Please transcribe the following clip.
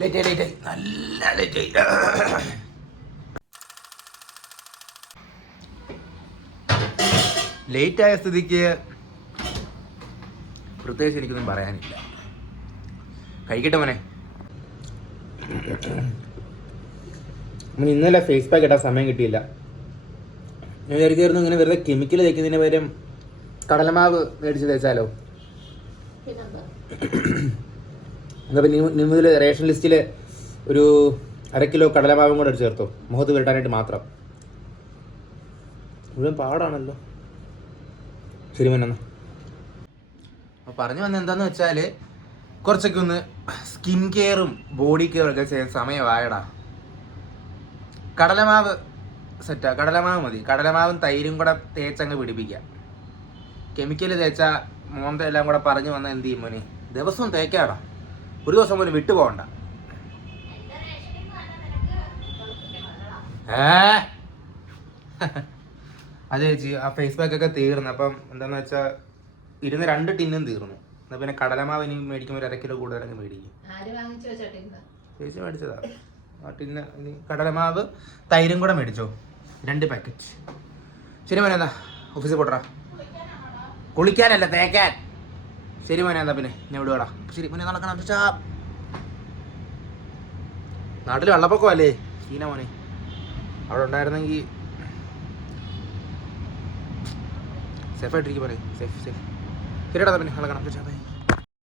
ലേറ്റായി നല്ല ലേറ്റായി. ലേറ്റായ സ്ഥിതിക്ക് പ്രത്യേകിച്ച് എനിക്കൊന്നും പറയാനില്ല. കഴിക്കട്ടെ മോനെ. ഇന്നലെ ഫേസ് പാക്ക് ഇടാൻ സമയം കിട്ടിയില്ല. ഞാൻ വിചാരിച്ചായിരുന്നു ഇങ്ങനെ വെറുതെ കെമിക്കൽ തേക്കുന്നതിന് പകരം കടലമാവ് മേടിച്ച് തേച്ചാലോ. എന്താ നിമ്മിൽ റേഷൻ ലിസ്റ്റിൽ ഒരു 1/2 കിലോ കടലമാവും കൂടെ ചേർത്തോ, മുഖത്ത് പുരട്ടാനായിട്ട് മാത്രം. മുഴുവൻ പാടാണല്ലോ. ശരി മോനെന്നാ. അപ്പോൾ പറഞ്ഞു വന്നത് എന്താന്ന് വെച്ചാൽ കുറച്ചൊക്കെ ഒന്ന് സ്കിൻ കെയറും ബോഡി കെയറും ഒക്കെ ചെയ്യാൻ സമയമായടാ. കടലമാവ് സെറ്റാ, കടലമാവ് മതി. കടലമാവും തൈരും കൂടെ തേച്ചങ്ങ് പിടിപ്പിക്കാം. കെമിക്കൽ തേച്ചാൽ മോന്ത എല്ലാം കൂടെ പറഞ്ഞു വന്നാൽ എന്ത് ചെയ്യും മോനെ? ദിവസവും തേക്കാടാ, ഒരു ദിവസം പോലും വിട്ടു പോകണ്ട. അതെ ചേച്ചി, ആ ഫേസ് പാക്ക് ഒക്കെ തീർന്നു. അപ്പം എന്താന്ന് വെച്ചാൽ 2 ടിന്നും തീർന്നു. എന്നാൽ പിന്നെ കടലമാവ് ഇനി മേടിക്കുമ്പോൾ 1/2 കിലോ കൂടുതലങ്ങ് മേടിക്കും. ചേച്ചി മേടിച്ചതാ ആ ടിന്ന്. ഇനി കടലമാവ് തൈരും കൂടെ മേടിച്ചോ, 2 പാക്കറ്റ്. ശരി മോനെ, എന്താ ഓഫീസിൽ പോട്ടറാ. കുളിക്കാനല്ല, തേക്കാൻ. ശരി മോനെ, എന്താ പിന്നെ ഞാൻ വിടുവാടാ. ശരി മോനെ, നടക്കണം. നാട്ടിൽ വെള്ളപ്പൊക്കം അല്ലേ സീന മോനെ. അവിടെ ഉണ്ടായിരുന്നെങ്കിൽ സേഫായിട്ടിരിക്കും മോനെ. സേഫ്. ശരിടാ പിന്നെ നടക്കണം.